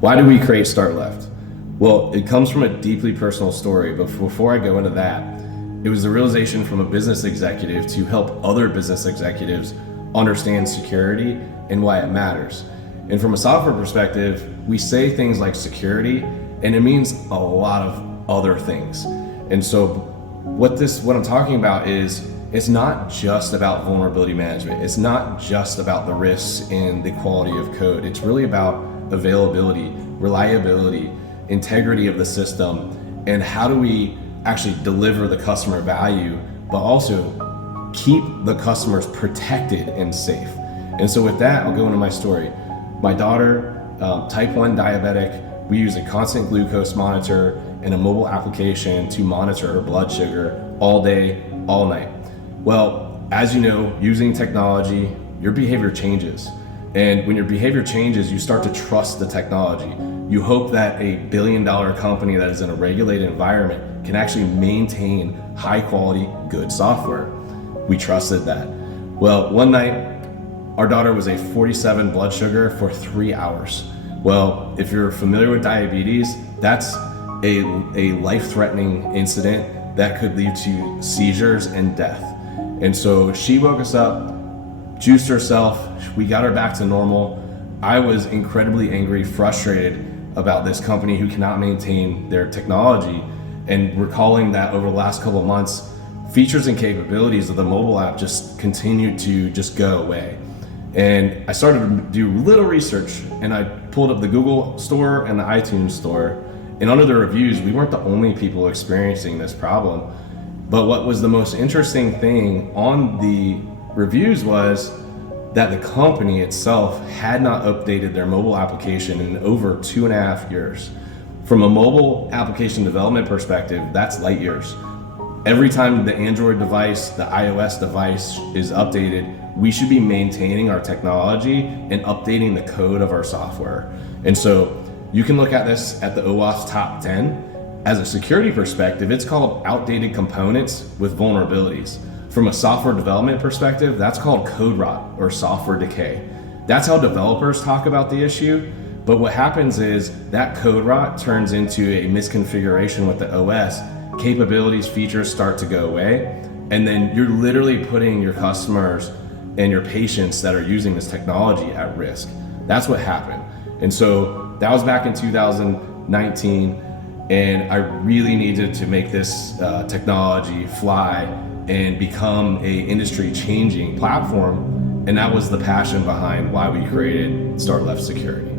Why did we create Start Left? Well, it comes from a deeply personal story, but before I go into that, it was the realization from a business executive to help other business executives understand security and why it matters. And from a software perspective, we say things like security, and it means a lot of other things. And so what I'm talking about is, it's not just about vulnerability management. It's not just about the risks and the quality of code. It's really about availability, reliability, integrity of the system, and how do we actually deliver the customer value, but also keep the customers protected and safe. And so with that, I'll go into my story. My daughter, type 1 diabetic, we use a constant glucose monitor and a mobile application to monitor her blood sugar all day, all night. Well, as you know, using technology, your behavior changes. And when your behavior changes, you start to trust the technology. You hope that a billion-dollar company that is in a regulated environment can actually maintain high-quality, good software. We trusted that. Well, one night, our daughter was a 47 blood sugar for 3 hours. Well, if you're familiar with diabetes, that's a life-threatening incident that could lead to seizures and death. And so she woke us up, juiced herself, we got her back to normal. I was incredibly angry, frustrated about this company who cannot maintain their technology, and recalling that over the last couple of months, features and capabilities of the mobile app just continued to just go away. And I started to do little research, and I pulled up the Google store and the iTunes store, and under the reviews, we weren't the only people experiencing this problem. But what was the most interesting thing on the reviews was that the company itself had not updated their mobile application in over 2.5 years. From a mobile application development perspective, that's light years. Every time the Android device, the iOS device is updated, we should be maintaining our technology and updating the code of our software. And so you can look at this at the OWASP top 10. As a security perspective, it's called outdated components with vulnerabilities. From a software development perspective, that's called code rot or software decay. That's how developers talk about the issue. But what happens is that code rot turns into a misconfiguration with the OS. Capabilities, features start to go away. And then you're literally putting your customers and your patients that are using this technology at risk. That's what happened. And so that was back in 2019. And I really needed to make this technology fly and become a industry-changing platform. And that was the passion behind why we created Start Left Security.